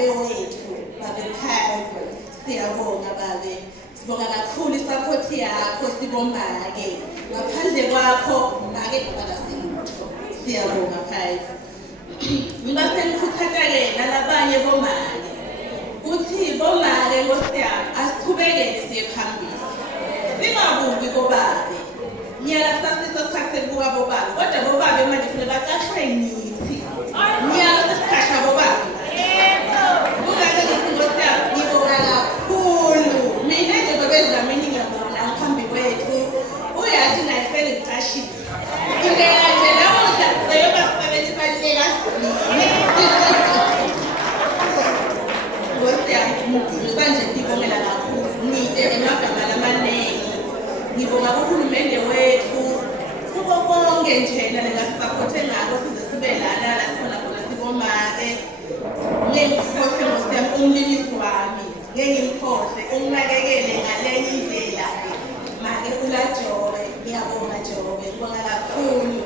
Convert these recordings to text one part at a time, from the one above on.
babewethu babekhaya siyabonga babe sibonga kakhulu isupport yakho sibomake ngaphandle kwakho make akasilutho siyabonga phaya ngibase ngikhuthata-ke nalabanye bomake kuthi bomake ngosiyami asiqhubekele siye phambili singabuki kobabe nyaka sasiso sikhathi sekubuka bobabe kodwa bobabe manje fune bacashwe ngithi nyaka sesikhasha bobabe kungake ngithi ngosiyami ngibonga kakhulu mina nje babezamini ngiyabona ngaphambi kwethu uyathi naye sengicashile ingeka nje namuhla seyoba sisebenzisa leka ngosiyami ngibongela kakhulu ngide emagama lamanengi ngibonga kuhulumende wethu kubo konke njena lengasisapothe ngako size sibe lana la sifuna khona sibomake ngengikhohle ngosiyami umlilisi wami ngengimkhohle unginakekele ngalenye indlela make ulajobe ngiyabonga jobe ngibonga kakhulu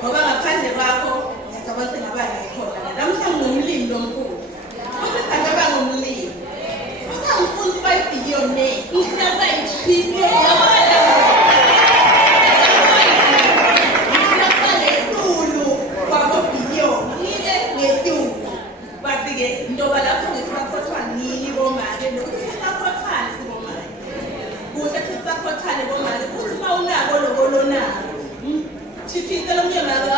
ngoba ngaphandle kwakho ngiyacabanga ukuthi ngaba ngikhona namhla ngumlimi lomkhulu futhi sangaba ngumlimi angifuni ukuba ibhiliyone ngihlaba i-3 yabona ngihlaba kwabobhiliyoni ngile ngetulu bathi-ke ntoba lapho ngisaphothwa ngini bomake nokuthi sisaphothane sibomake kuhle sisaphothane bomake kuthi uma unako lokolonako thiphisela umnye maka